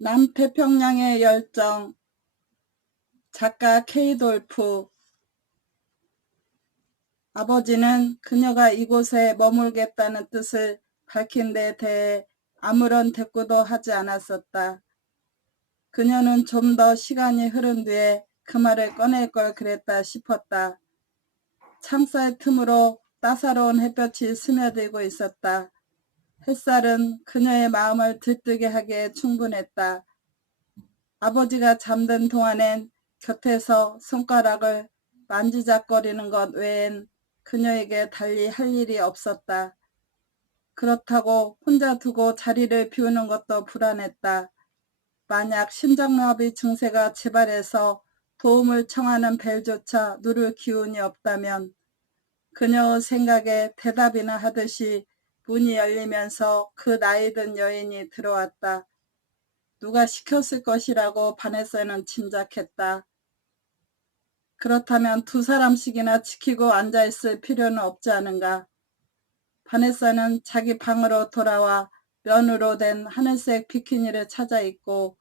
남태평양의 열정. 작가 케이돌프. 아버지는 그녀가 이곳에 머물겠다는 뜻을 밝힌 데 대해 아무런 대꾸도 하지 않았었다. 그녀는 좀 더 시간이 흐른 뒤에 그 말을 꺼낼 걸 그랬다 싶었다. 창살 틈으로 따사로운 햇볕이 스며들고 있었다. 햇살은 그녀의 마음을 들뜨게 하기에 충분했다. 아버지가 잠든 동안엔 곁에서 손가락을 만지작거리는 것 외엔 그녀에게 달리 할 일이 없었다. 그렇다고 혼자 두고 자리를 비우는 것도 불안했다. 만약 심장마비 증세가 재발해서 도움을 청하는 벨조차 누를 기운이 없다면 그녀의 생각에 대답이나 하듯이 문이 열리면서 그 나이든 여인이 들어왔다. 누가 시켰을 것이라고 바네사는 짐작했다. 그렇다면 두 사람씩이나 지키고 앉아있을 필요는 없지 않은가. 바네사는 자기 방으로 돌아와 면으로 된 하늘색 비키니를 찾아 입고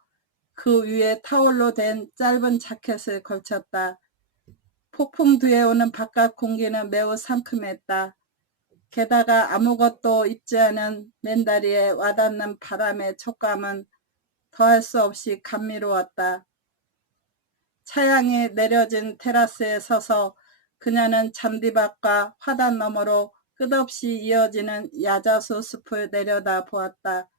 그 위에 타올로 된 짧은 자켓을 걸쳤다. 폭풍 뒤에 오는 바깥 공기는 매우 상큼했다. 게다가 아무것도 입지 않은 맨다리에 와닿는 바람의 촉감은 더할 수 없이 감미로웠다. 차양이 내려진 테라스에 서서 그녀는 잔디밭과 화단 너머로 끝없이 이어지는 야자수 숲을 내려다 보았다.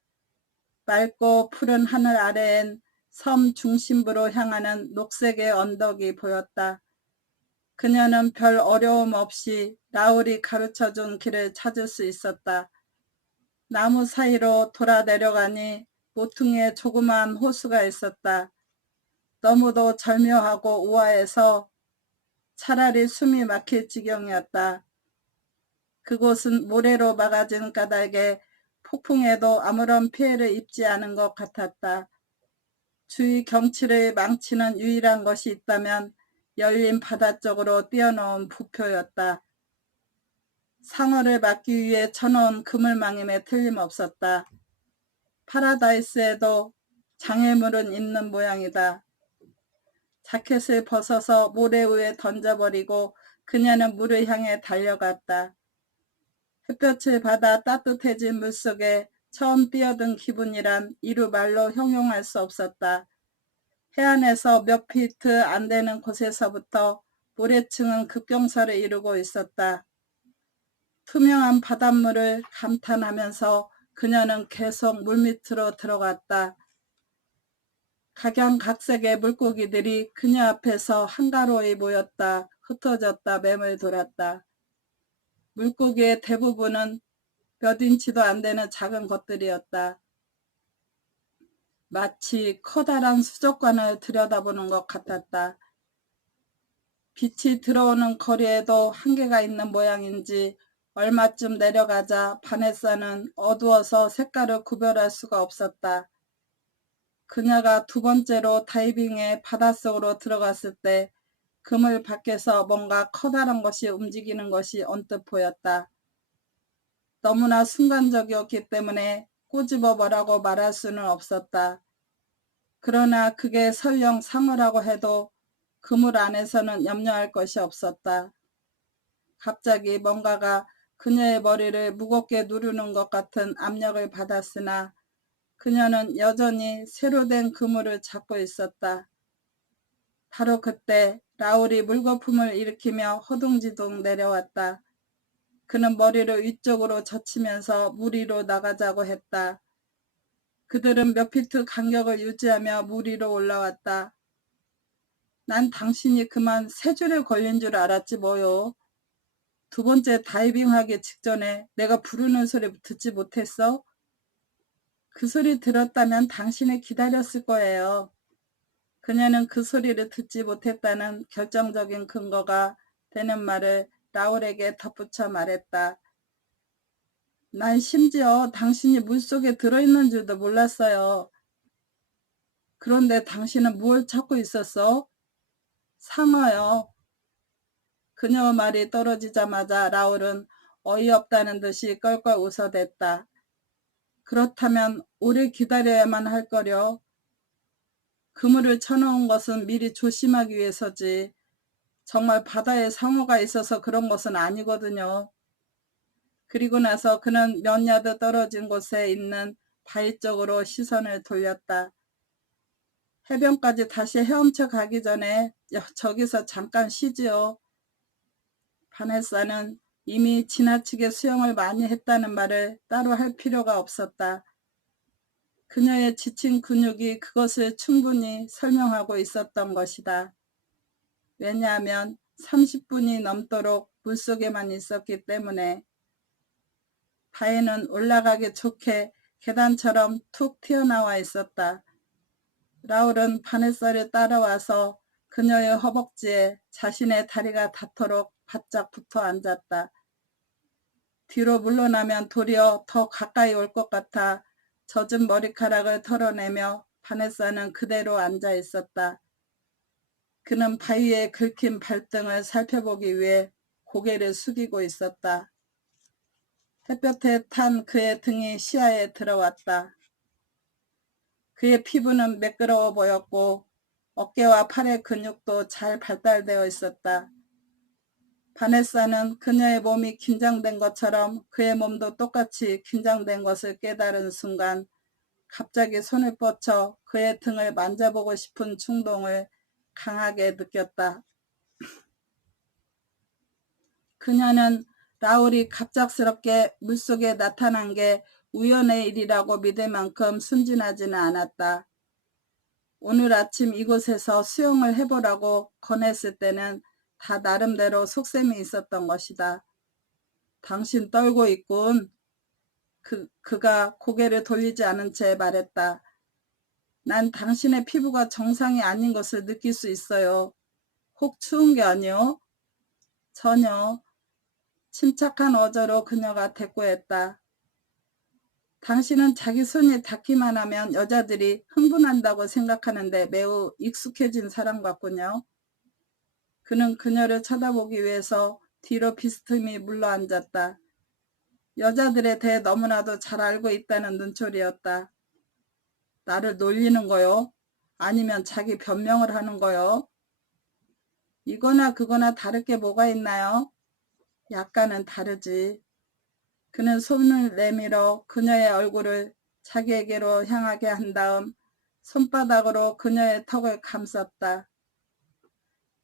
맑고 푸른 하늘 아래엔 섬 중심부로 향하는 녹색의 언덕이 보였다. 그녀는 별 어려움 없이 라울이 가르쳐준 길을 찾을 수 있었다. 나무 사이로 돌아 내려가니 모퉁이에 조그마한 호수가 있었다. 너무도 절묘하고 우아해서 차라리 숨이 막힐 지경이었다. 그곳은 모래로 막아진 까닭에 폭풍에도 아무런 피해를 입지 않은 것 같았다. 주위 경치를 망치는 유일한 것이 있다면 열린 바다 쪽으로 띄어놓은 부표였다. 상어를 막기 위해 쳐놓은 그물망임에 틀림없었다. 파라다이스에도 장애물은 있는 모양이다. 자켓을 벗어서 모래 위에 던져버리고 그녀는 물을 향해 달려갔다. 햇볕을 받아 따뜻해진 물속에 처음 뛰어든 기분이란 이루 말로 형용할 수 없었다. 해안에서 몇 피트 안 되는 곳에서부터 모래층은 급경사를 이루고 있었다. 투명한 바닷물을 감탄하면서 그녀는 계속 물밑으로 들어갔다. 각양각색의 물고기들이 그녀 앞에서 한가로이 모였다 흩어졌다 매물 돌았다. 물고기의 대부분은 몇 인치도 안 되는 작은 것들이었다. 마치 커다란 수족관을 들여다보는 것 같았다. 빛이 들어오는 거리에도 한계가 있는 모양인지 얼마쯤 내려가자 바네사는 어두워서 색깔을 구별할 수가 없었다. 그녀가 두 번째로 다이빙해 바닷속으로 들어갔을 때 그물 밖에서 뭔가 커다란 것이 움직이는 것이 언뜻 보였다. 너무나 순간적이었기 때문에 꼬집어 뭐라고 말할 수는 없었다. 그러나 그게 설령 상어라고 해도 그물 안에서는 염려할 것이 없었다. 갑자기 뭔가가 그녀의 머리를 무겁게 누르는 것 같은 압력을 받았으나 그녀는 여전히 새로 된 그물을 잡고 있었다. 바로 그때 라울이 물거품을 일으키며 허둥지둥 내려왔다. 그는 머리를 위쪽으로 젖히면서 물 위로 나가자고 했다. 그들은 몇 피트 간격을 유지하며 물 위로 올라왔다. 난 당신이 그만 세 줄에 걸린 줄 알았지 뭐요. 두 번째 다이빙하기 직전에 내가 부르는 소리 듣지 못했어? 그 소리 들었다면 당신을 기다렸을 거예요. 그녀는 그 소리를 듣지 못했다는 결정적인 근거가 되는 말을 라울에게 덧붙여 말했다. 난 심지어 당신이 물속에 들어있는 줄도 몰랐어요. 그런데 당신은 뭘 찾고 있었어? 상어요. 그녀의 말이 떨어지자마자 라울은 어이없다는 듯이 껄껄 웃어댔다. 그렇다면 오래 기다려야만 할 거려. 그물을 쳐놓은 것은 미리 조심하기 위해서지 정말 바다에 상어가 있어서 그런 것은 아니거든요. 그리고 나서 그는 몇 야드 떨어진 곳에 있는 바위 쪽으로 시선을 돌렸다. 해변까지 다시 헤엄쳐 가기 전에 저기서 잠깐 쉬지요. 바네사는 이미 지나치게 수영을 많이 했다는 말을 따로 할 필요가 없었다. 그녀의 지친 근육이 그것을 충분히 설명하고 있었던 것이다. 왜냐하면 30분이 넘도록 물속에만 있었기 때문에. 바위는 올라가기 좋게 계단처럼 툭 튀어나와 있었다. 라울은 바네사를 따라와서 그녀의 허벅지에 자신의 다리가 닿도록 바짝 붙어 앉았다. 뒤로 물러나면 도리어 더 가까이 올 것 같아 젖은 머리카락을 털어내며 바네사는 그대로 앉아 있었다. 그는 바위에 긁힌 발등을 살펴보기 위해 고개를 숙이고 있었다. 햇볕에 탄 그의 등이 시야에 들어왔다. 그의 피부는 매끄러워 보였고 어깨와 팔의 근육도 잘 발달되어 있었다. 바네사는 그녀의 몸이 긴장된 것처럼 그의 몸도 똑같이 긴장된 것을 깨달은 순간 갑자기 손을 뻗쳐 그의 등을 만져보고 싶은 충동을 강하게 느꼈다. 그녀는 라울이 갑작스럽게 물속에 나타난 게 우연의 일이라고 믿을 만큼 순진하지는 않았다. 오늘 아침 이곳에서 수영을 해보라고 권했을 때는 다 나름대로 속셈이 있었던 것이다. 당신 떨고 있군. 그가 고개를 돌리지 않은 채 말했다. 난 당신의 피부가 정상이 아닌 것을 느낄 수 있어요. 혹 추운 게 아니요? 전혀. 침착한 어조로 그녀가 대꾸했다. 당신은 자기 손이 닿기만 하면 여자들이 흥분한다고 생각하는데 매우 익숙해진 사람 같군요. 그는 그녀를 쳐다보기 위해서 뒤로 비스듬히 물러앉았다. 여자들에 대해 너무나도 잘 알고 있다는 눈초리였다. 나를 놀리는 거요? 아니면 자기 변명을 하는 거요? 이거나 그거나 다를 게 뭐가 있나요? 약간은 다르지. 그는 손을 내밀어 그녀의 얼굴을 자기에게로 향하게 한 다음 손바닥으로 그녀의 턱을 감쌌다.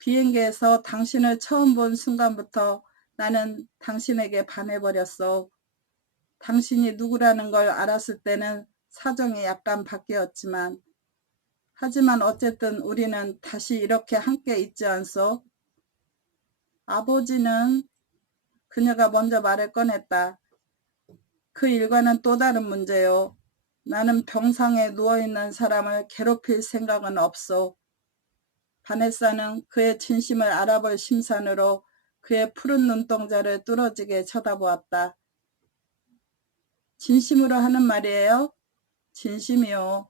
비행기에서 당신을 처음 본 순간부터 나는 당신에게 반해버렸어. 당신이 누구라는 걸 알았을 때는 사정이 약간 바뀌었지만 하지만 어쨌든 우리는 다시 이렇게 함께 있지 않소? 아버지는 그녀가 먼저 말을 꺼냈다. 그 일과는 또 다른 문제요. 나는 병상에 누워있는 사람을 괴롭힐 생각은 없소. 바네사는 그의 진심을 알아볼 심산으로 그의 푸른 눈동자를 뚫어지게 쳐다보았다. 진심으로 하는 말이에요? 진심이요.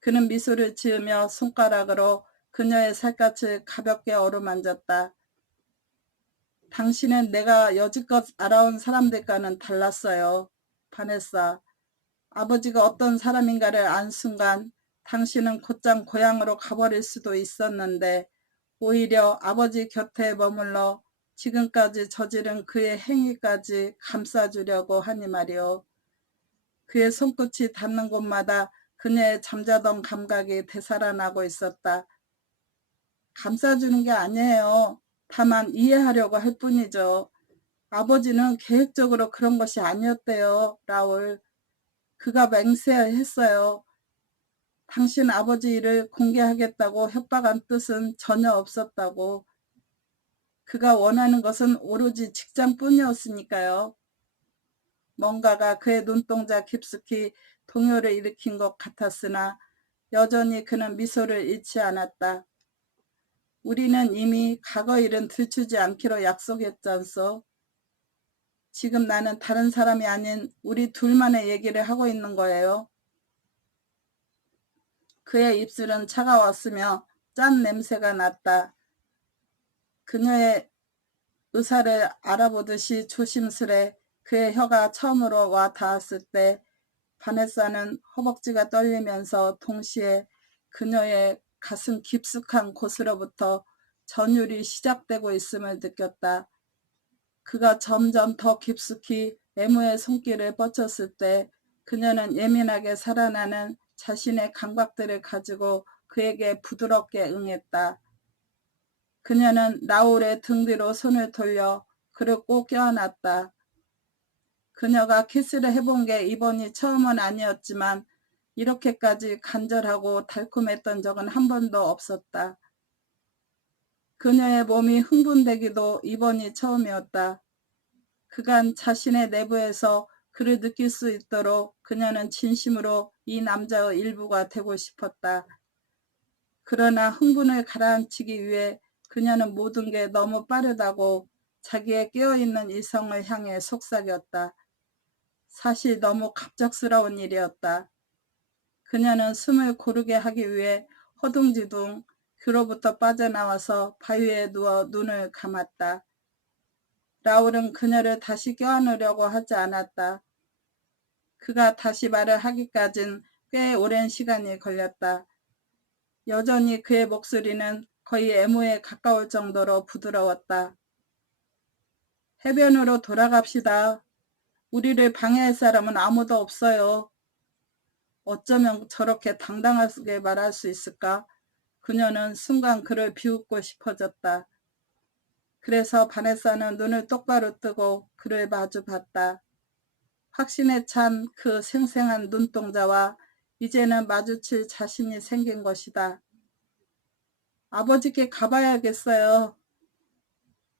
그는 미소를 지으며 손가락으로 그녀의 살갗을 가볍게 어루만졌다. 당신은 내가 여지껏 알아온 사람들과는 달랐어요. 바네사, 아버지가 어떤 사람인가를 안 순간 당신은 곧장 고향으로 가버릴 수도 있었는데 오히려 아버지 곁에 머물러 지금까지 저지른 그의 행위까지 감싸주려고 하니 말이오. 그의 손끝이 닿는 곳마다 그녀의 잠자던 감각이 되살아나고 있었다. 감싸주는 게 아니에요. 다만 이해하려고 할 뿐이죠. 아버지는 계획적으로 그런 것이 아니었대요. 라울. 그가 맹세했어요. 당신 아버지 일을 공개하겠다고 협박한 뜻은 전혀 없었다고. 그가 원하는 것은 오로지 직장뿐이었으니까요. 뭔가가 그의 눈동자 깊숙이 동요를 일으킨 것 같았으나 여전히 그는 미소를 잃지 않았다. 우리는 이미 과거 일은 들추지 않기로 약속했잖소. 지금 나는 다른 사람이 아닌 우리 둘만의 얘기를 하고 있는 거예요. 그의 입술은 차가웠으며 짠 냄새가 났다. 그녀의 의사를 알아보듯이 조심스레 그의 혀가 처음으로 와 닿았을 때 바네사는 허벅지가 떨리면서 동시에 그녀의 가슴 깊숙한 곳으로부터 전율이 시작되고 있음을 느꼈다. 그가 점점 더 깊숙이 애무의 손길을 뻗쳤을 때 그녀는 예민하게 살아나는 자신의 감각들을 가지고 그에게 부드럽게 응했다. 그녀는 라울의 등 뒤로 손을 돌려 그를 꼭 껴안았다. 그녀가 키스를 해본 게 이번이 처음은 아니었지만 이렇게까지 간절하고 달콤했던 적은 한 번도 없었다. 그녀의 몸이 흥분되기도 이번이 처음이었다. 그간 자신의 내부에서 그를 느낄 수 있도록 그녀는 진심으로 이 남자의 일부가 되고 싶었다. 그러나 흥분을 가라앉히기 위해 그녀는 모든 게 너무 빠르다고 자기의 깨어있는 이성을 향해 속삭였다. 사실 너무 갑작스러운 일이었다. 그녀는 숨을 고르게 하기 위해 허둥지둥 그로부터 빠져나와서 바위에 누워 눈을 감았다. 라울은 그녀를 다시 껴안으려고 하지 않았다. 그가 다시 말을 하기까진 꽤 오랜 시간이 걸렸다. 여전히 그의 목소리는 거의 애무에 가까울 정도로 부드러웠다. 해변으로 돌아갑시다. 우리를 방해할 사람은 아무도 없어요. 어쩌면 저렇게 당당하게 말할 수 있을까? 그녀는 순간 그를 비웃고 싶어졌다. 그래서 바네사는 눈을 똑바로 뜨고 그를 마주 봤다. 확신에 찬 그 생생한 눈동자와 이제는 마주칠 자신이 생긴 것이다. 아버지께 가봐야겠어요.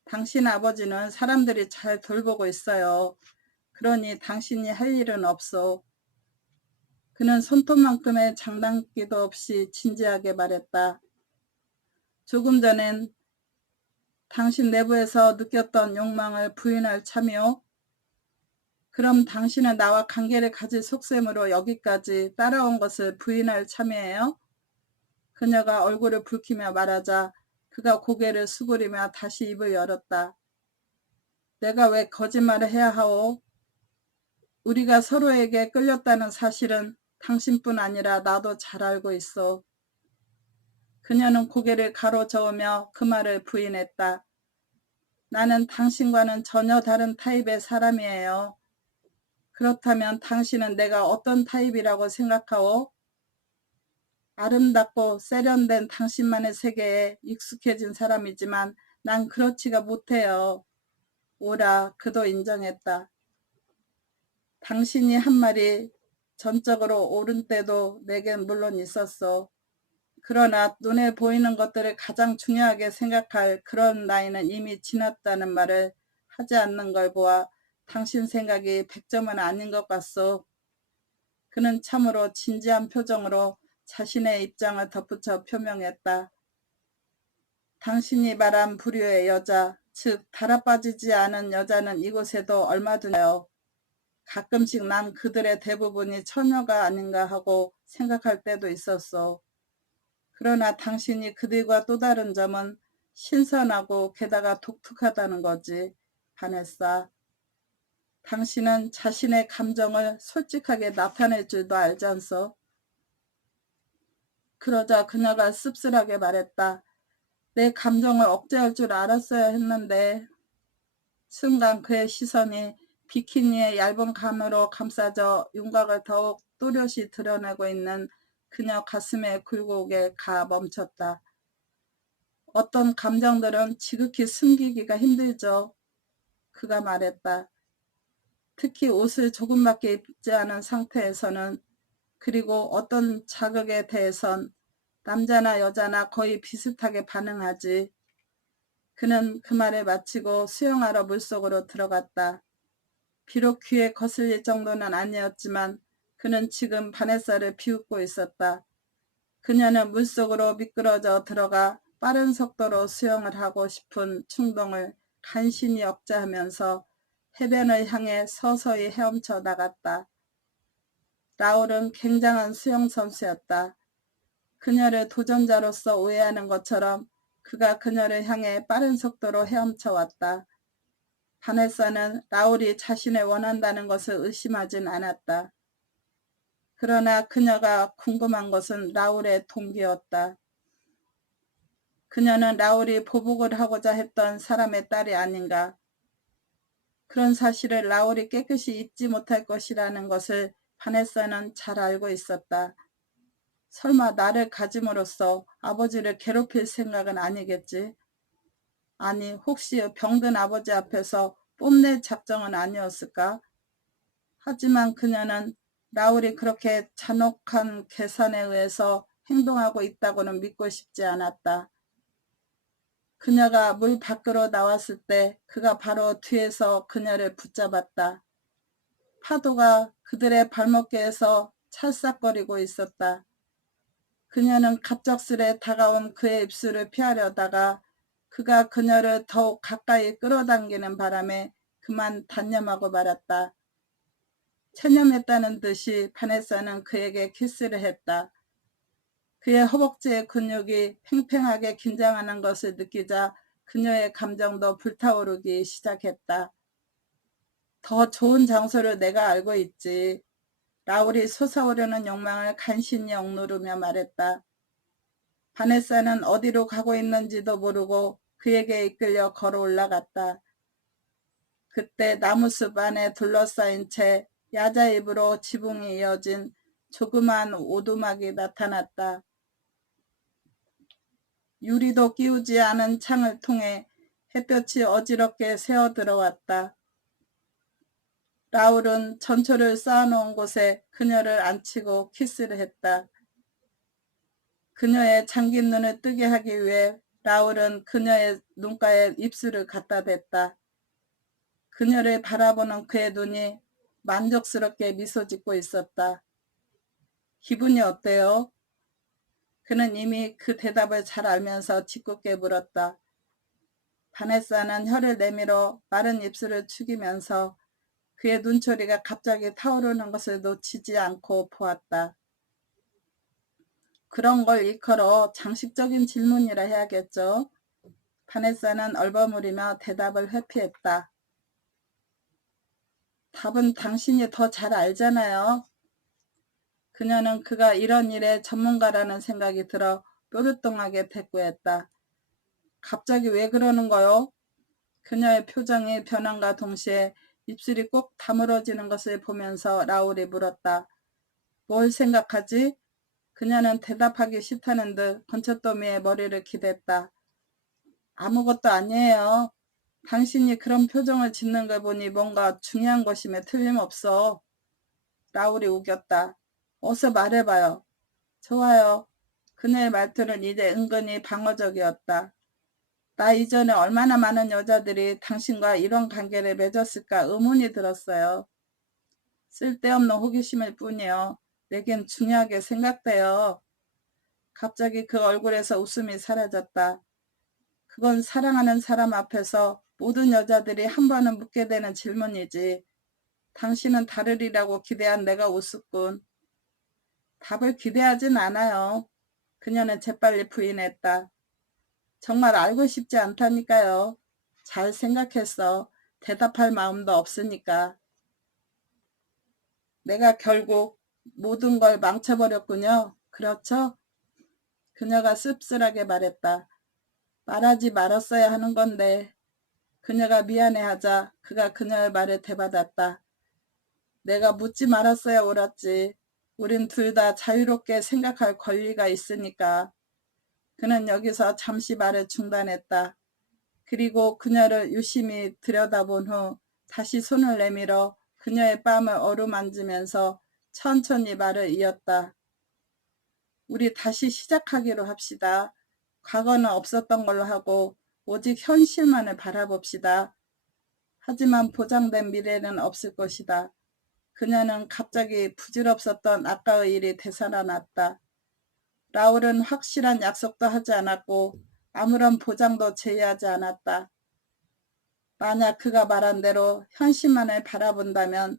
당신 아버지는 사람들이 잘 돌보고 있어요. 그러니 당신이 할 일은 없어. 그는 손톱만큼의 장난기도 없이 진지하게 말했다. 조금 전엔 당신 내부에서 느꼈던 욕망을 부인할 참이요? 그럼 당신은 나와 관계를 가질 속셈으로 여기까지 따라온 것을 부인할 참이에요? 그녀가 얼굴을 붉히며 말하자 그가 고개를 수그리며 다시 입을 열었다. 내가 왜 거짓말을 해야 하오? 우리가 서로에게 끌렸다는 사실은 당신뿐 아니라 나도 잘 알고 있어. 그녀는 고개를 가로저으며 그 말을 부인했다. 나는 당신과는 전혀 다른 타입의 사람이에요. 그렇다면 당신은 내가 어떤 타입이라고 생각하오? 아름답고 세련된 당신만의 세계에 익숙해진 사람이지만 난 그렇지가 못해요. 오라, 그도 인정했다. 당신이 한 말이 전적으로 옳은 때도 내겐 물론 있었어. 그러나 눈에 보이는 것들을 가장 중요하게 생각할 그런 나이는 이미 지났다는 말을 하지 않는 걸 보아 당신 생각이 100점은 아닌 것 같소. 그는 참으로 진지한 표정으로 자신의 입장을 덧붙여 표명했다. 당신이 말한 부류의 여자, 즉 달아빠지지 않은 여자는 이곳에도 얼마든요. 가끔씩 난 그들의 대부분이 처녀가 아닌가 하고 생각할 때도 있었소. 그러나 당신이 그들과 또 다른 점은 신선하고 게다가 독특하다는 거지, 바네사. 당신은 자신의 감정을 솔직하게 나타낼 줄도 알잖소. 그러자 그녀가 씁쓸하게 말했다. 내 감정을 억제할 줄 알았어야 했는데. 순간 그의 시선이 비키니의 얇은 감으로 감싸져 윤곽을 더욱 또렷이 드러내고 있는 그녀 가슴의 굴곡에 가 멈췄다. 어떤 감정들은 지극히 숨기기가 힘들죠. 그가 말했다. 특히 옷을 조금밖에 입지 않은 상태에서는, 그리고 어떤 자극에 대해선 남자나 여자나 거의 비슷하게 반응하지. 그는 그 말을 마치고 수영하러 물속으로 들어갔다. 비록 귀에 거슬릴 정도는 아니었지만 그는 지금 바네사를 비웃고 있었다. 그녀는 물속으로 미끄러져 들어가 빠른 속도로 수영을 하고 싶은 충동을 간신히 억제하면서 해변을 향해 서서히 헤엄쳐 나갔다. 라울은 굉장한 수영 선수였다. 그녀를 도전자로서 오해하는 것처럼 그가 그녀를 향해 빠른 속도로 헤엄쳐 왔다. 바네사는 라울이 자신을 원한다는 것을 의심하진 않았다. 그러나 그녀가 궁금한 것은 라울의 동기였다. 그녀는 라울이 보복을 하고자 했던 사람의 딸이 아닌가. 그런 사실을 라울이 깨끗이 잊지 못할 것이라는 것을 바네사는 잘 알고 있었다. 설마 나를 가짐으로써 아버지를 괴롭힐 생각은 아니겠지? 아니, 혹시 병든 아버지 앞에서 뽐낼 작정은 아니었을까? 하지만 그녀는 라울이 그렇게 잔혹한 계산에 의해서 행동하고 있다고는 믿고 싶지 않았다. 그녀가 물 밖으로 나왔을 때 그가 바로 뒤에서 그녀를 붙잡았다. 파도가 그들의 발목에서 찰싹거리고 있었다. 그녀는 갑작스레 다가온 그의 입술을 피하려다가 그가 그녀를 더욱 가까이 끌어당기는 바람에 그만 단념하고 말았다. 체념했다는 듯이 바네사는 그에게 키스를 했다. 그의 허벅지의 근육이 팽팽하게 긴장하는 것을 느끼자 그녀의 감정도 불타오르기 시작했다. 더 좋은 장소를 내가 알고 있지. 라울이 솟아오르는 욕망을 간신히 억누르며 말했다. 바네사는 어디로 가고 있는지도 모르고 그에게 이끌려 걸어 올라갔다. 그때 나무숲 안에 둘러싸인 채 야자입으로 지붕이 이어진 조그만 오두막이 나타났다. 유리도 끼우지 않은 창을 통해 햇볕이 어지럽게 새어 들어왔다. 라울은 전초를 쌓아놓은 곳에 그녀를 앉히고 키스를 했다. 그녀의 잠긴 눈을 뜨게 하기 위해 라울은 그녀의 눈가에 입술을 갖다 댔다. 그녀를 바라보는 그의 눈이 만족스럽게 미소 짓고 있었다. 기분이 어때요? 그는 이미 그 대답을 잘 알면서 짓궂게 물었다. 바네사는 혀를 내밀어 마른 입술을 축이면서 그의 눈초리가 갑자기 타오르는 것을 놓치지 않고 보았다. 그런 걸 일컬어 장식적인 질문이라 해야겠죠. 바네사는 얼버무리며 대답을 회피했다. 답은 당신이 더 잘 알잖아요. 그녀는 그가 이런 일의 전문가라는 생각이 들어 뾰루뚱하게 대꾸했다. 갑자기 왜 그러는 거요? 그녀의 표정이 변함과 동시에 입술이 꼭 다물어지는 것을 보면서 라울이 물었다. 뭘 생각하지? 그녀는 대답하기 싫다는 듯 건초더미의 머리를 기댔다. 아무것도 아니에요. 당신이 그런 표정을 짓는 걸 보니 뭔가 중요한 것임에 틀림없어. 라울이 우겼다. 어서 말해봐요. 좋아요. 그녀의 말투는 이제 은근히 방어적이었다. 나 이전에 얼마나 많은 여자들이 당신과 이런 관계를 맺었을까 의문이 들었어요. 쓸데없는 호기심일 뿐이요. 내겐 중요하게 생각돼요. 갑자기 그 얼굴에서 웃음이 사라졌다. 그건 사랑하는 사람 앞에서 모든 여자들이 한 번은 묻게 되는 질문이지. 당신은 다르리라고 기대한 내가 우습군. 답을 기대하진 않아요. 그녀는 재빨리 부인했다. 정말 알고 싶지 않다니까요. 잘 생각했어. 대답할 마음도 없으니까. 내가 결국 모든 걸 망쳐버렸군요. 그렇죠? 그녀가 씁쓸하게 말했다. 말하지 말았어야 하는 건데. 그녀가 미안해하자 그가 그녀의 말에 대받았다. 내가 묻지 말았어야 옳았지. 우린 둘 다 자유롭게 생각할 권리가 있으니까. 그는 여기서 잠시 말을 중단했다. 그리고 그녀를 유심히 들여다본 후 다시 손을 내밀어 그녀의 뺨을 어루만지면서 천천히 말을 이었다. 우리 다시 시작하기로 합시다. 과거는 없었던 걸로 하고 오직 현실만을 바라봅시다. 하지만 보장된 미래는 없을 것이다. 그녀는 갑자기 부질없었던 아까의 일이 되살아났다. 라울은 확실한 약속도 하지 않았고 아무런 보장도 제의하지 않았다. 만약 그가 말한 대로 현실만을 바라본다면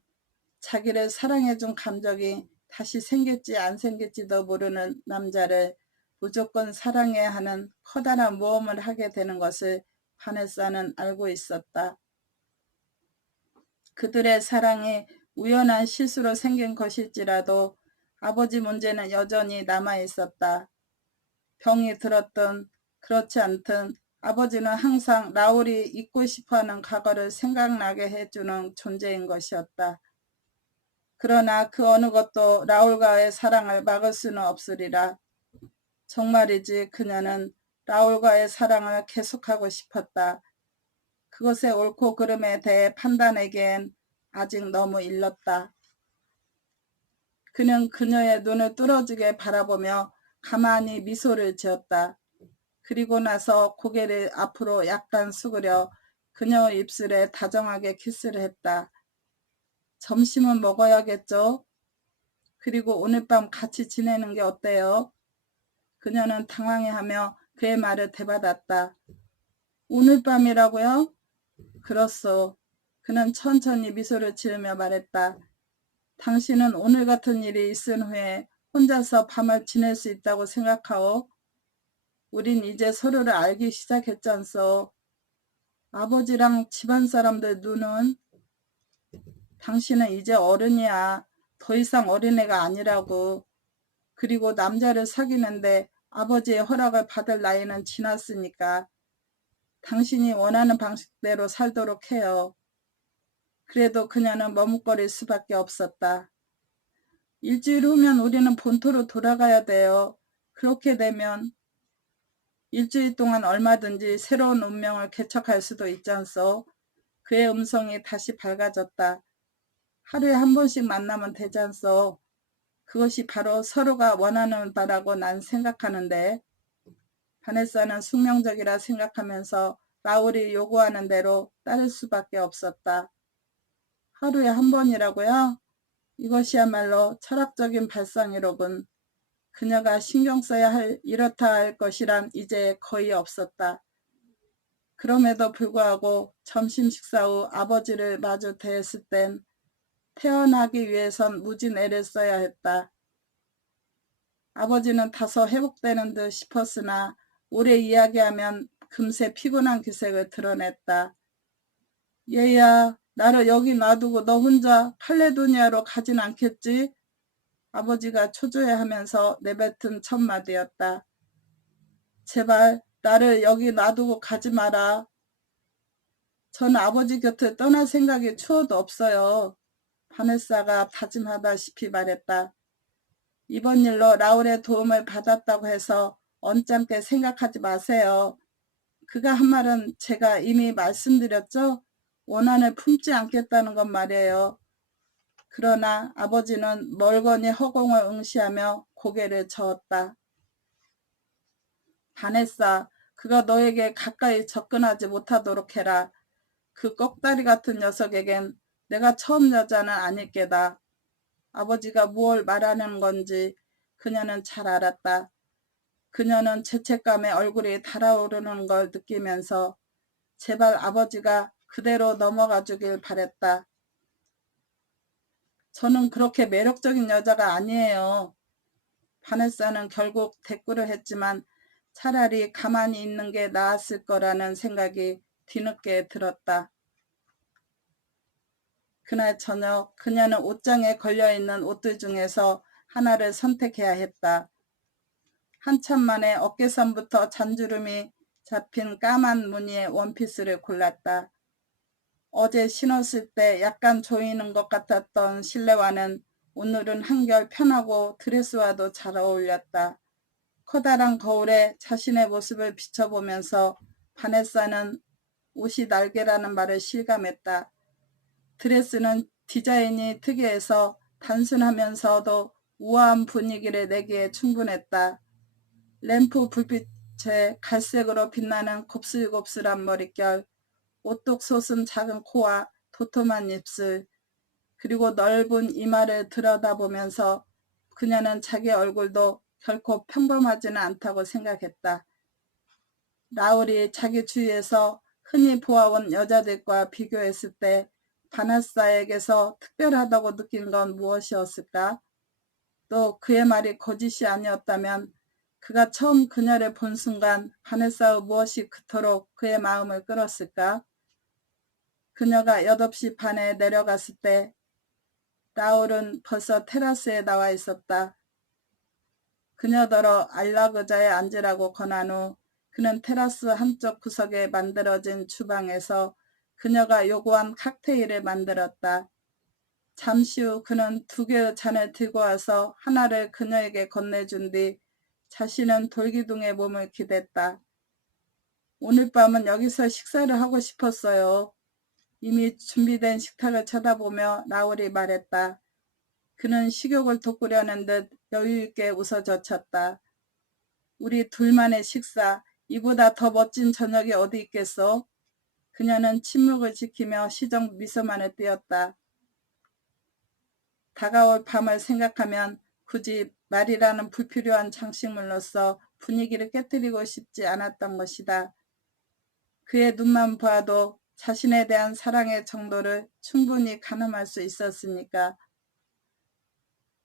자기를 사랑해준 감정이 다시 생길지 안 생길지도 모르는 남자를 무조건 사랑해야 하는 커다란 모험을 하게 되는 것을 바네사는 알고 있었다. 그들의 사랑이 우연한 실수로 생긴 것일지라도 아버지 문제는 여전히 남아 있었다. 병이 들었든 그렇지 않든 아버지는 항상 라울이 잊고 싶어하는 과거를 생각나게 해주는 존재인 것이었다. 그러나 그 어느 것도 라울과의 사랑을 막을 수는 없으리라. 정말이지 그녀는 라울과의 사랑을 계속하고 싶었다. 그것의 옳고 그름에 대해 판단하기엔 아직 너무 일렀다. 그는 그녀의 눈을 뚫어지게 바라보며 가만히 미소를 지었다. 그리고 나서 고개를 앞으로 약간 숙으려 그녀의 입술에 다정하게 키스를 했다. 점심은 먹어야겠죠? 그리고 오늘 밤 같이 지내는 게 어때요? 그녀는 당황해하며 그의 말을 되받았다. 오늘 밤이라고요? 그렇소. 그는 천천히 미소를 지으며 말했다. 당신은 오늘 같은 일이 있은 후에 혼자서 밤을 지낼 수 있다고 생각하오? 우린 이제 서로를 알기 시작했잖소. 아버지랑 집안 사람들 눈은? 당신은 이제 어른이야. 더 이상 어린애가 아니라고. 그리고 남자를 사귀는데 아버지의 허락을 받을 나이는 지났으니까 당신이 원하는 방식대로 살도록 해요. 그래도 그녀는 머뭇거릴 수밖에 없었다. 일주일 후면 우리는 본토로 돌아가야 돼요. 그렇게 되면 일주일 동안 얼마든지 새로운 운명을 개척할 수도 있잖소. 그의 음성이 다시 밝아졌다. 하루에 한 번씩 만나면 되잖소. 그것이 바로 서로가 원하는 바라고 난 생각하는데. 바네사는 숙명적이라 생각하면서 라울이 요구하는 대로 따를 수밖에 없었다. 하루에 한 번이라고요? 이것이야말로 철학적인 발상이로군. 그녀가 신경 써야 할 이렇다 할 것이란 이제 거의 없었다. 그럼에도 불구하고 점심 식사 후 아버지를 마주 대했을 땐 태어나기 위해선 무진 애를 써야 했다. 아버지는 다소 회복되는 듯 싶었으나 오래 이야기하면 금세 피곤한 기색을 드러냈다. 얘야, 나를 여기 놔두고 너 혼자 칼레도니아로 가진 않겠지? 아버지가 초조해하면서 내뱉은 첫마디였다. 제발 나를 여기 놔두고 가지 마라. 전 아버지 곁을 떠날 생각이 추워도 없어요. 바네사가 다짐하다시피 말했다. 이번 일로 라울의 도움을 받았다고 해서 언짢게 생각하지 마세요. 그가 한 말은 제가 이미 말씀드렸죠? 원한을 품지 않겠다는 것 말이에요. 그러나 아버지는 멀거니 허공을 응시하며 고개를 저었다. 바네사, 그가 너에게 가까이 접근하지 못하도록 해라. 그 꺽다리 같은 녀석에겐 내가 처음 여자는 아닐 게다. 아버지가 무엇을 말하는 건지 그녀는 잘 알았다. 그녀는 죄책감에 얼굴이 달아오르는 걸 느끼면서 제발 아버지가 그대로 넘어가 주길 바랬다. 저는 그렇게 매력적인 여자가 아니에요. 바네사는 결국 대꾸를 했지만 차라리 가만히 있는 게 나았을 거라는 생각이 뒤늦게 들었다. 그날 저녁 그녀는 옷장에 걸려있는 옷들 중에서 하나를 선택해야 했다. 한참 만에 어깨선부터 잔주름이 잡힌 까만 무늬의 원피스를 골랐다. 어제 신었을 때 약간 조이는 것 같았던 실내와는 오늘은 한결 편하고 드레스와도 잘 어울렸다. 커다란 거울에 자신의 모습을 비춰보면서 바네사는 옷이 날개라는 말을 실감했다. 드레스는 디자인이 특이해서 단순하면서도 우아한 분위기를 내기에 충분했다. 램프 불빛에 갈색으로 빛나는 곱슬곱슬한 머릿결, 오똑 솟은 작은 코와 도톰한 입술, 그리고 넓은 이마를 들여다보면서 그녀는 자기 얼굴도 결코 평범하지는 않다고 생각했다. 라울이 자기 주위에서 흔히 보아온 여자들과 비교했을 때 바네사에게서 특별하다고 느낀 건 무엇이었을까? 또 그의 말이 거짓이 아니었다면 그가 처음 그녀를 본 순간 바네사의 무엇이 그토록 그의 마음을 끌었을까? 그녀가 8시 반에 내려갔을 때 라울은 벌써 테라스에 나와 있었다. 그녀더러 안락의자에 앉으라고 권한 후 그는 테라스 한쪽 구석에 만들어진 주방에서 그녀가 요구한 칵테일을 만들었다. 잠시 후 그는 2개의 잔을 들고 와서 하나를 그녀에게 건네준 뒤 자신은 돌기둥에 몸을 기댔다. 오늘 밤은 여기서 식사를 하고 싶었어요. 이미 준비된 식탁을 쳐다보며 라울이 말했다. 그는 식욕을 돋구려는 듯 여유있게 웃어젖혔다. 우리 둘만의 식사, 이보다 더 멋진 저녁이 어디 있겠어? 그녀는 침묵을 지키며 시정 미소만을 띄었다. 다가올 밤을 생각하면 굳이 말이라는 불필요한 장식물로서 분위기를 깨뜨리고 싶지 않았던 것이다. 그의 눈만 보아도 자신에 대한 사랑의 정도를 충분히 가늠할 수 있었으니까.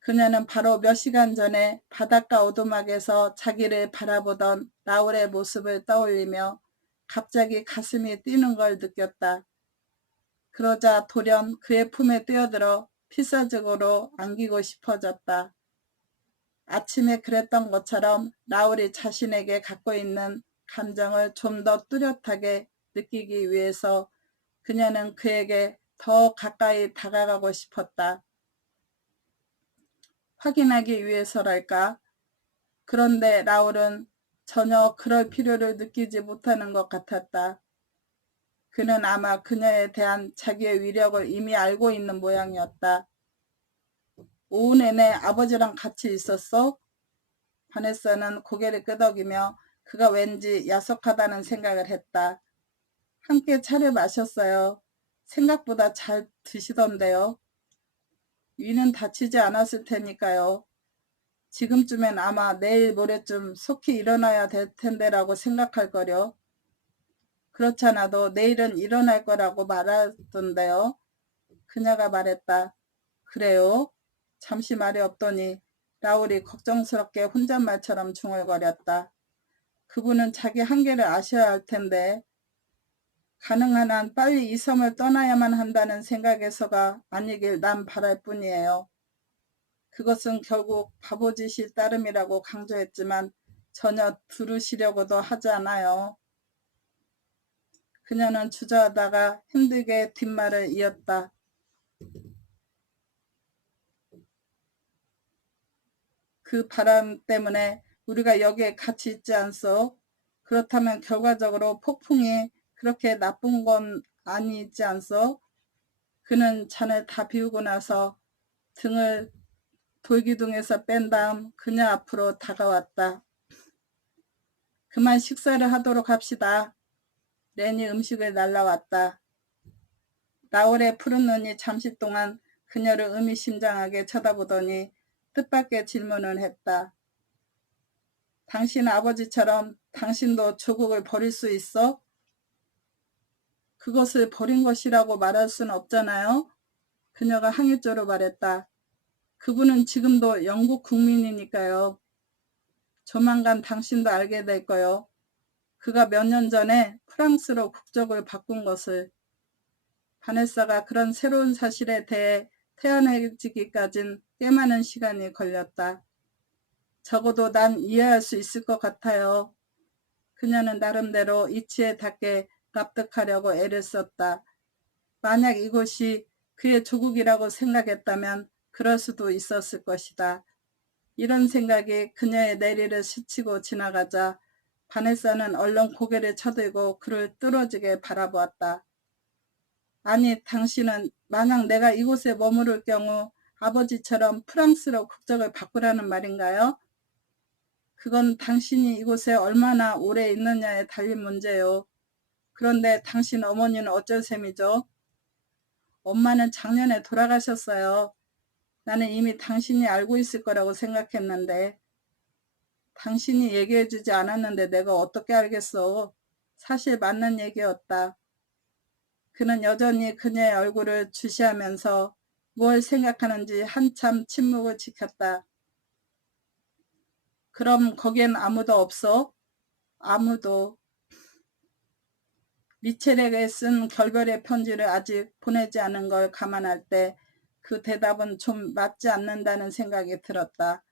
그녀는 바로 몇 시간 전에 바닷가 오두막에서 자기를 바라보던 라울의 모습을 떠올리며 갑자기 가슴이 뛰는 걸 느꼈다. 그러자 돌연 그의 품에 뛰어들어 필사적으로 안기고 싶어졌다. 아침에 그랬던 것처럼 라울이 자신에게 갖고 있는 감정을 좀 더 뚜렷하게 느끼기 위해서 그녀는 그에게 더 가까이 다가가고 싶었다. 확인하기 위해서랄까? 그런데 라울은 전혀 그럴 필요를 느끼지 못하는 것 같았다. 그는 아마 그녀에 대한 자기의 위력을 이미 알고 있는 모양이었다. 오후 내내 아버지랑 같이 있었어? 바네사는 고개를 끄덕이며 그가 왠지 야속하다는 생각을 했다. 함께 차를 마셨어요. 생각보다 잘 드시던데요. 위는 다치지 않았을 테니까요. 지금쯤엔 아마 내일 모레쯤 속히 일어나야 될 텐데라고 생각할 거려. 그렇잖아도 내일은 일어날 거라고 말하던데요. 그녀가 말했다. 그래요? 잠시 말이 없더니 라울이 걱정스럽게 혼잣말처럼 중얼거렸다. 그분은 자기 한계를 아셔야 할 텐데 가능한 한 빨리 이 섬을 떠나야만 한다는 생각에서가 아니길 난 바랄 뿐이에요. 그것은 결국 바보짓일 따름이라고 강조했지만 전혀 들으시려고도 하지 않아요. 그녀는 주저하다가 힘들게 뒷말을 이었다. 그 바람 때문에 우리가 여기에 같이 있지 않소? 그렇다면 결과적으로 폭풍이 그렇게 나쁜 건 아니지 않소? 그는 잔을 다 비우고 나서 등을 돌기둥에서 뺀 다음 그녀 앞으로 다가왔다. 그만 식사를 하도록 합시다. 렌이 음식을 날라왔다. 라울의 푸른 눈이 잠시 동안 그녀를 의미심장하게 쳐다보더니 뜻밖의 질문을 했다. 당신 아버지처럼 당신도 조국을 버릴 수 있어? 그것을 버린 것이라고 말할 수는 없잖아요. 그녀가 항의조로 말했다. 그분은 지금도 영국 국민이니까요. 조만간 당신도 알게 될 거요. 그가 몇 년 전에 프랑스로 국적을 바꾼 것을. 바네사가 그런 새로운 사실에 대해 태어나기까진 꽤 많은 시간이 걸렸다. 적어도 난 이해할 수 있을 것 같아요. 그녀는 나름대로 이치에 닿게 납득하려고 애를 썼다. 만약 이곳이 그의 조국이라고 생각했다면 그럴 수도 있었을 것이다. 이런 생각이 그녀의 내리를 스치고 지나가자 바네사는 얼른 고개를 쳐들고 그를 뚫어지게 바라보았다. 아니, 당신은 만약 내가 이곳에 머무를 경우 아버지처럼 프랑스로 국적을 바꾸라는 말인가요? 그건 당신이 이곳에 얼마나 오래 있느냐에 달린 문제요. 그런데 당신 어머니는 어쩔 셈이죠? 엄마는 작년에 돌아가셨어요. 나는 이미 당신이 알고 있을 거라고 생각했는데. 당신이 얘기해주지 않았는데 내가 어떻게 알겠어. 사실 맞는 얘기였다. 그는 여전히 그녀의 얼굴을 주시하면서 뭘 생각하는지 한참 침묵을 지켰다. 그럼 거기엔 아무도 없어? 아무도. 미첼에게 쓴 결별의 편지를 아직 보내지 않은 걸 감안할 때 그 대답은 좀 맞지 않는다는 생각이 들었다.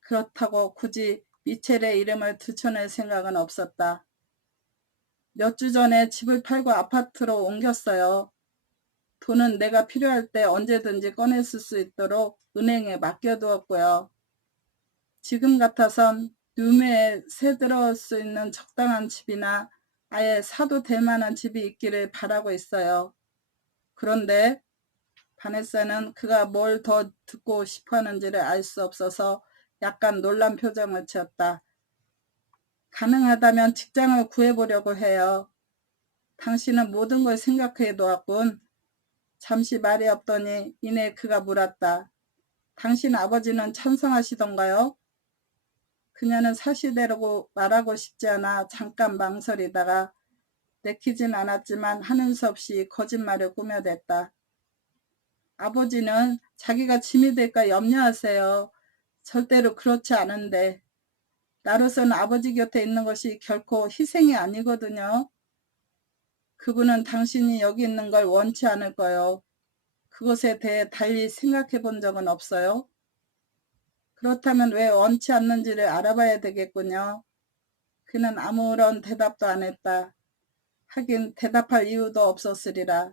그렇다고 굳이 미첼의 이름을 들춰낼 생각은 없었다. 몇 주 전에 집을 팔고 아파트로 옮겼어요. 돈은 내가 필요할 때 언제든지 꺼내 쓸 수 있도록 은행에 맡겨두었고요. 지금 같아선 유매에 새들어올 수 있는 적당한 집이나 아예 사도 될 만한 집이 있기를 바라고 있어요. 그런데 바네사는 그가 뭘 더 듣고 싶어하는지를 알 수 없어서 약간 놀란 표정을 지었다. 가능하다면 직장을 구해보려고 해요. 당신은 모든 걸 생각해 놓았군. 잠시 말이 없더니 이내 그가 물었다. 당신 아버지는 찬성하시던가요? 그녀는 사실대로 말하고 싶지 않아 잠깐 망설이다가 내키진 않았지만 하는 수 없이 거짓말을 꾸며댔다. 아버지는 자기가 짐이 될까 염려하세요. 절대로 그렇지 않은데 나로서는 아버지 곁에 있는 것이 결코 희생이 아니거든요. 그분은 당신이 여기 있는 걸 원치 않을 거요. 그것에 대해 달리 생각해 본 적은 없어요. 그렇다면 왜 원치 않는지를 알아봐야 되겠군요. 그는 아무런 대답도 안 했다. 하긴 대답할 이유도 없었으리라.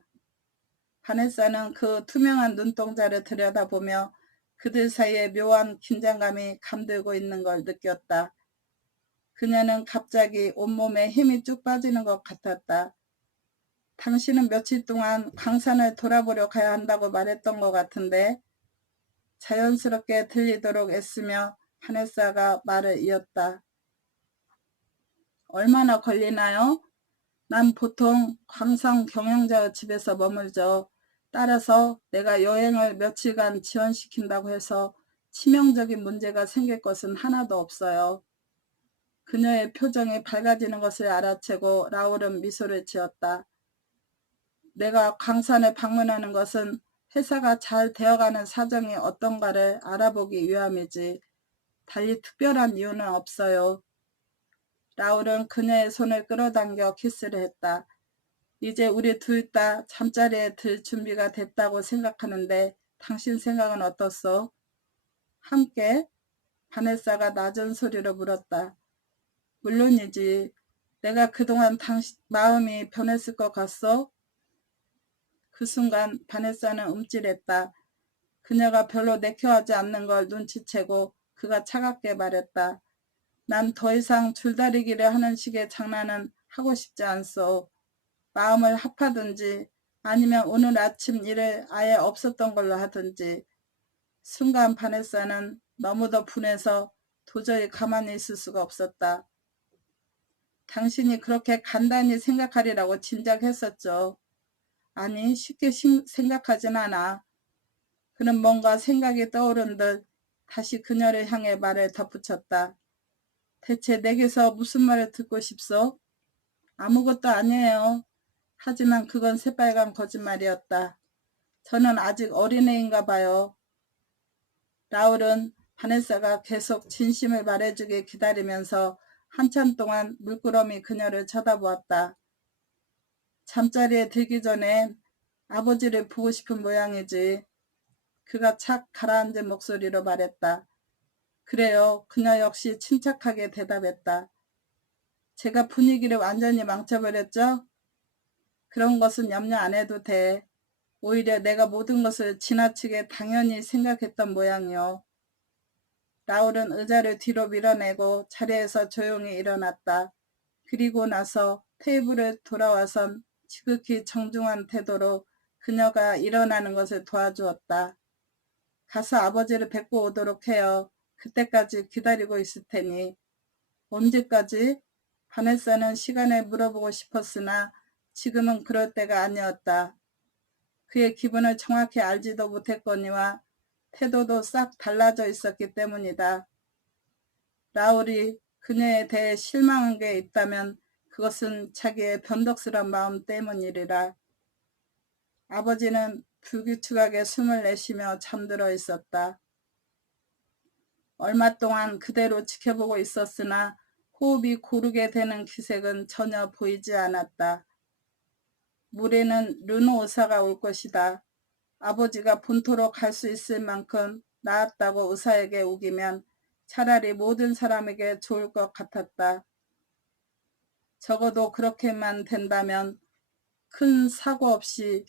바네사는 그 투명한 눈동자를 들여다보며 그들 사이에 묘한 긴장감이 감돌고 있는 걸 느꼈다. 그녀는 갑자기 온몸에 힘이 쭉 빠지는 것 같았다. 당신은 며칠 동안 광산을 돌아보려 가야 한다고 말했던 것 같은데 자연스럽게 들리도록 애쓰며 바네사가 말을 이었다. 얼마나 걸리나요? 난 보통 광산 경영자 집에서 머물죠. 따라서 내가 여행을 며칠간 지연시킨다고 해서 치명적인 문제가 생길 것은 하나도 없어요. 그녀의 표정이 밝아지는 것을 알아채고 라울은 미소를 지었다. 내가 광산을 방문하는 것은 회사가 잘 되어가는 사정이 어떤가를 알아보기 위함이지 달리 특별한 이유는 없어요. 라울은 그녀의 손을 끌어당겨 키스를 했다. 이제 우리 둘 다 잠자리에 들 준비가 됐다고 생각하는데 당신 생각은 어떻소? 함께? 바네사가 낮은 소리로 물었다. 물론이지. 내가 그동안 당신 마음이 변했을 것 같소? 그 순간 바네사는 움찔했다. 그녀가 별로 내켜하지 않는 걸 눈치채고 그가 차갑게 말했다. 난 더 이상 줄다리기를 하는 식의 장난은 하고 싶지 않소. 마음을 합하든지 아니면 오늘 아침 일을 아예 없었던 걸로 하든지. 순간 바네사는 너무도 분해서 도저히 가만히 있을 수가 없었다. 당신이 그렇게 간단히 생각하리라고 짐작했었죠. 아니, 쉽게 생각하진 않아. 그는 뭔가 생각이 떠오른 듯 다시 그녀를 향해 말을 덧붙였다. 대체 내게서 무슨 말을 듣고 싶소? 아무것도 아니에요. 하지만 그건 새빨간 거짓말이었다. 저는 아직 어린애인가 봐요. 라울은 바네사가 계속 진심을 말해주길 기다리면서 한참 동안 물끄러미 그녀를 쳐다보았다. 잠자리에 들기 전엔 아버지를 보고 싶은 모양이지. 그가 착 가라앉은 목소리로 말했다. 그래요. 그녀 역시 침착하게 대답했다. 제가 분위기를 완전히 망쳐버렸죠? 그런 것은 염려 안 해도 돼. 오히려 내가 모든 것을 지나치게 당연히 생각했던 모양이요. 라울은 의자를 뒤로 밀어내고 자리에서 조용히 일어났다. 그리고 나서 테이블을 돌아와선 지극히 정중한 태도로 그녀가 일어나는 것을 도와주었다. 가서 아버지를 뵙고 오도록 해요. 그때까지 기다리고 있을 테니. 언제까지? 바네사는 시간을 물어보고 싶었으나 지금은 그럴 때가 아니었다. 그의 기분을 정확히 알지도 못했거니와 태도도 싹 달라져 있었기 때문이다. 라울이 그녀에 대해 실망한 게 있다면 그것은 자기의 변덕스러운 마음 때문이리라. 아버지는 불규칙하게 숨을 내쉬며 잠들어 있었다. 얼마 동안 그대로 지켜보고 있었으나 호흡이 고르게 되는 기색은 전혀 보이지 않았다. 모레는 르노 의사가 올 것이다. 아버지가 본토로 갈 수 있을 만큼 나았다고 의사에게 우기면 차라리 모든 사람에게 좋을 것 같았다. 적어도 그렇게만 된다면 큰 사고 없이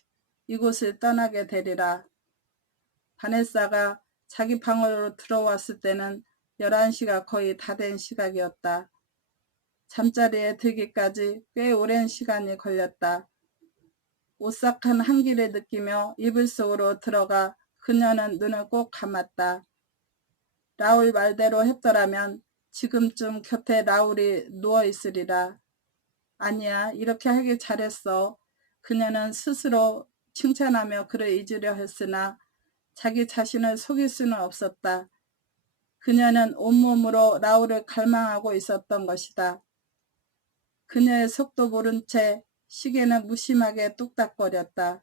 이곳을 떠나게 되리라. 바네사가 자기 방으로 들어왔을 때는 11시가 거의 다 된 시각이었다. 잠자리에 들기까지 꽤 오랜 시간이 걸렸다. 오싹한 한기를 느끼며 이불 속으로 들어가 그녀는 눈을 꼭 감았다. 라울 말대로 했더라면 지금쯤 곁에 라울이 누워있으리라. 아니야, 이렇게 하길 잘했어. 그녀는 스스로 칭찬하며 그를 잊으려 했으나 자기 자신을 속일 수는 없었다. 그녀는 온몸으로 라울을 갈망하고 있었던 것이다. 그녀의 속도 모른 채 시계는 무심하게 뚝딱거렸다.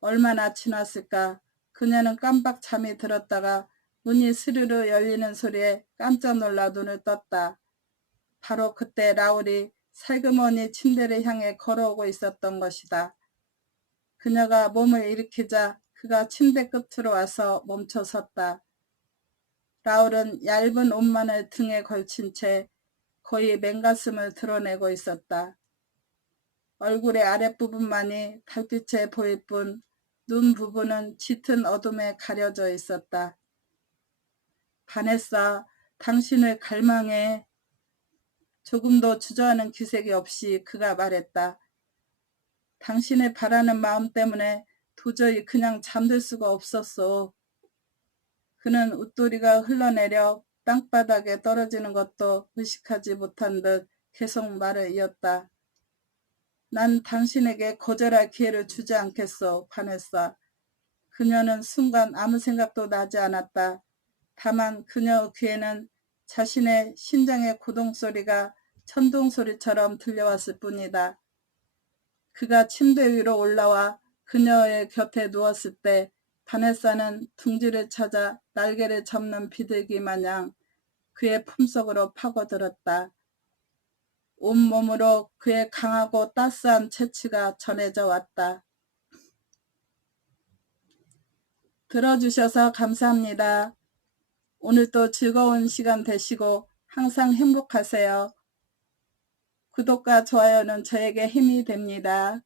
얼마나 지났을까? 그녀는 깜빡 잠이 들었다가 문이 스르르 열리는 소리에 깜짝 놀라 눈을 떴다. 바로 그때 라울이 살그머니 침대를 향해 걸어오고 있었던 것이다. 그녀가 몸을 일으키자 그가 침대 끝으로 와서 멈춰 섰다. 라울은 얇은 옷만을 등에 걸친 채 거의 맨가슴을 드러내고 있었다. 얼굴의 아랫부분만이 달빛에 보일 뿐 눈 부분은 짙은 어둠에 가려져 있었다. 바네사, 당신을 갈망해. 조금도 주저하는 기색이 없이 그가 말했다. 당신을 바라는 마음 때문에 도저히 그냥 잠들 수가 없었어. 그는 웃소리가 흘러내려 땅바닥에 떨어지는 것도 의식하지 못한 듯 계속 말을 이었다. 난 당신에게 거절할 기회를 주지 않겠어, 바네사. 그녀는 순간 아무 생각도 나지 않았다. 다만 그녀의 귀에는 자신의 심장의 고동소리가 천둥소리처럼 들려왔을 뿐이다. 그가 침대 위로 올라와 그녀의 곁에 누웠을 때 바네사는 둥지를 찾아 날개를 접는 비둘기 마냥 그의 품속으로 파고들었다. 온몸으로 그의 강하고 따스한 채취가 전해져 왔다. 들어주셔서 감사합니다. 오늘도 즐거운 시간 되시고 항상 행복하세요. 구독과 좋아요는 저에게 힘이 됩니다.